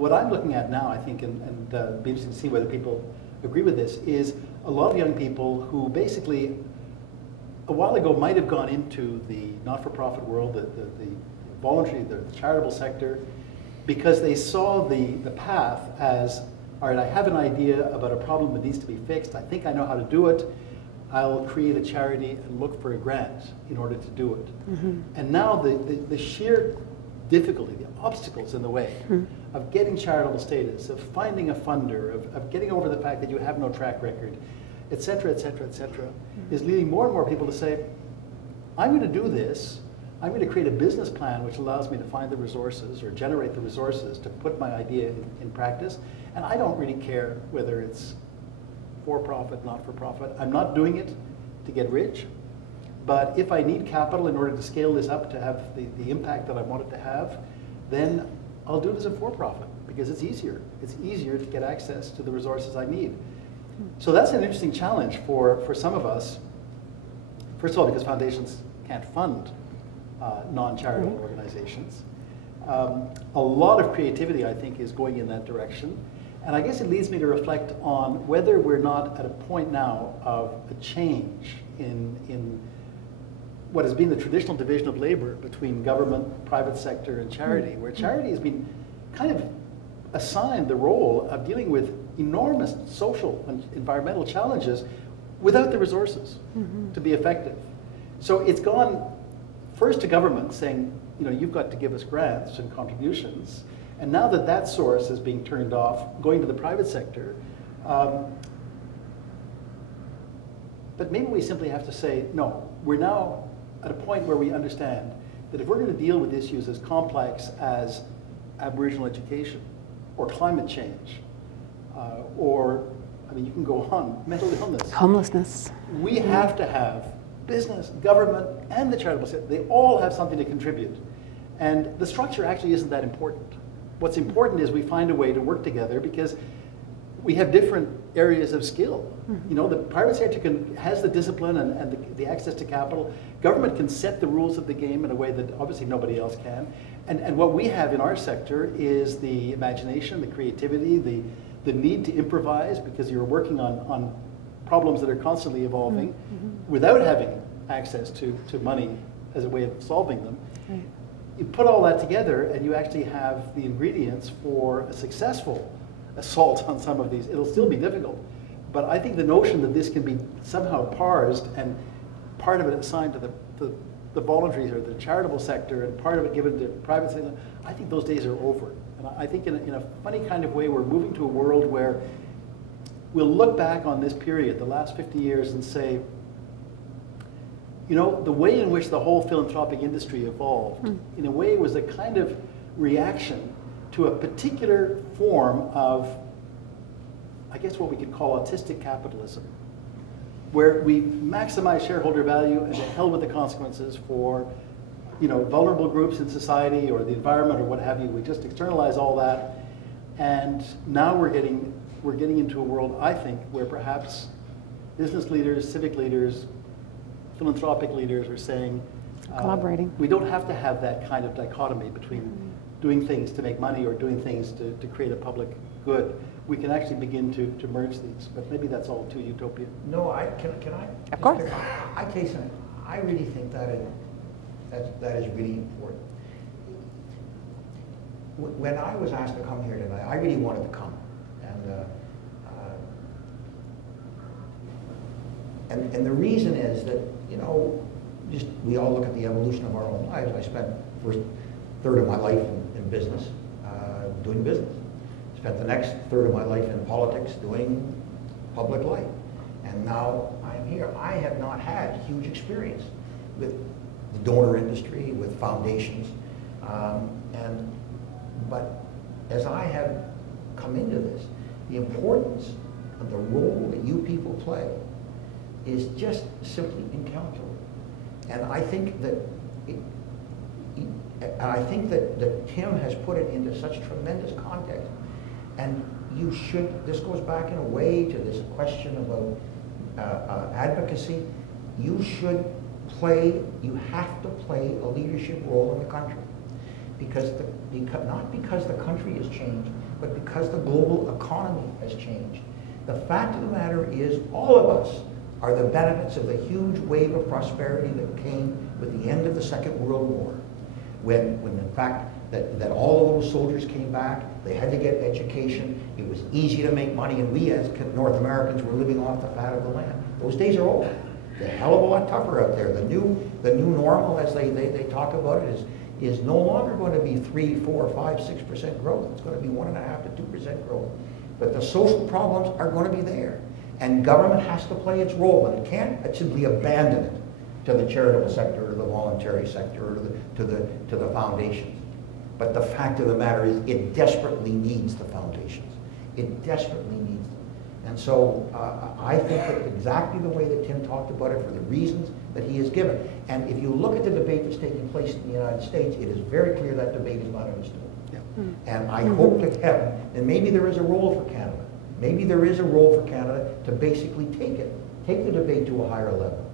what I'm looking at now, I think, and be interesting to see whether people agree with this, is a lot of young people who basically a while ago might have gone into the not-for-profit world, the voluntary, the charitable sector, because they saw the path as, all right, I have an idea about a problem that needs to be fixed. I think I know how to do it. I'll create a charity and look for a grant in order to do it. Mm-hmm. And now the sheer difficulty, the obstacles in the way of getting charitable status, of finding a funder, of getting over the fact that you have no track record, et cetera, is leading more and more people to say, I'm going to do this. I'm going to create a business plan which allows me to find the resources or generate the resources to put my idea in practice. And I don't really care whether it's for-profit, not-for-profit. I'm not doing it to get rich. But if I need capital in order to scale this up to have the impact that I want it to have, then I'll do it as a for-profit because it's easier. It's easier to get access to the resources I need. So that's an interesting challenge for some of us. First of all, because foundations can't fund non-charitable organizations. A lot of creativity, I think, is going in that direction. And I guess it leads me to reflect on whether we're not at a point now of a change in what has been the traditional division of labor between government, private sector, and charity, where charity has been kind of assigned the role of dealing with enormous social and environmental challenges without the resources to be effective. So it's gone first to government saying, you know, you've got to give us grants and contributions. And now that that source is being turned off, going to the private sector, but maybe we simply have to say, no, we're now at a point where we understand that if we're going to deal with issues as complex as Aboriginal education or climate change, or, I mean, you can go on, mental illness. Homelessness. We have to have business, government, and the charitable sector. They all have something to contribute. And the structure actually isn't that important. What's important is we find a way to work together because we have different areas of skill. You know, the private sector has the discipline and the access to capital. Government can set the rules of the game in a way that obviously nobody else can. And what we have in our sector is the imagination, the creativity, the need to improvise because you're working on problems that are constantly evolving without having access to money as a way of solving them. Right. You put all that together and you actually have the ingredients for a successful assault on some of these. It'll still be difficult, but I think the notion that this can be somehow parsed and part of it assigned to the voluntary or the charitable sector and part of it given to private sector, I think those days are over. And I think in a funny kind of way, we're moving to a world where we'll look back on this period, the last 50 years, and say, you know, the way in which the whole philanthropic industry evolved, in a way, was a kind of reaction to a particular form of, I guess what we could call autistic capitalism, where we maximize shareholder value and to hell with the consequences for, you know, vulnerable groups in society or the environment or what have you. We just externalize all that, and now we're getting into a world, I think, where perhaps business leaders, civic leaders, philanthropic leaders are saying, collaborating. We don't have to have that kind of dichotomy between doing things to make money or doing things to create a public good. We can actually begin to merge these, but maybe that's all too utopian. No, can I? Of course. I really think that is really important. When I was asked to come here tonight, I really wanted to come, and the reason is that, you know, just we all look at the evolution of our own lives. I spent the first third of my life in business, doing business. Spent the next third of my life in politics doing public life. And now I'm here. I have not had huge experience with the donor industry, with foundations. But as I have come into this, the importance of the role that you people play is just simply incalculable. And I think that that Tim has put it into such tremendous context. And you should, this goes back in a way to this question about advocacy. You should play, you have to play a leadership role in the country. not because the country has changed, but because the global economy has changed. The fact of the matter is, all of us are the benefits of the huge wave of prosperity that came with the end of the Second World War. When in fact, that all of those soldiers came back, they had to get education, it was easy to make money, and we as North Americans were living off the fat of the land. Those days are over. It's a hell of a lot tougher out there. The new normal, as they talk about it, is no longer going to be 3, 4, 5, 6% growth. It's going to be 1.5 to 2% growth. But the social problems are going to be there. And government has to play its role, but it can't simply abandon it to the charitable sector or the voluntary sector or to the foundations. But the fact of the matter is, it desperately needs the foundations. It desperately needs them. And so I think that exactly the way that Tim talked about it, for the reasons that he has given. And if you look at the debate that's taking place in the United States, it is very clear that debate is not understood. Yeah. And I hope to heaven, and maybe there is a role for Canada. Maybe there is a role for Canada to basically take the debate to a higher level.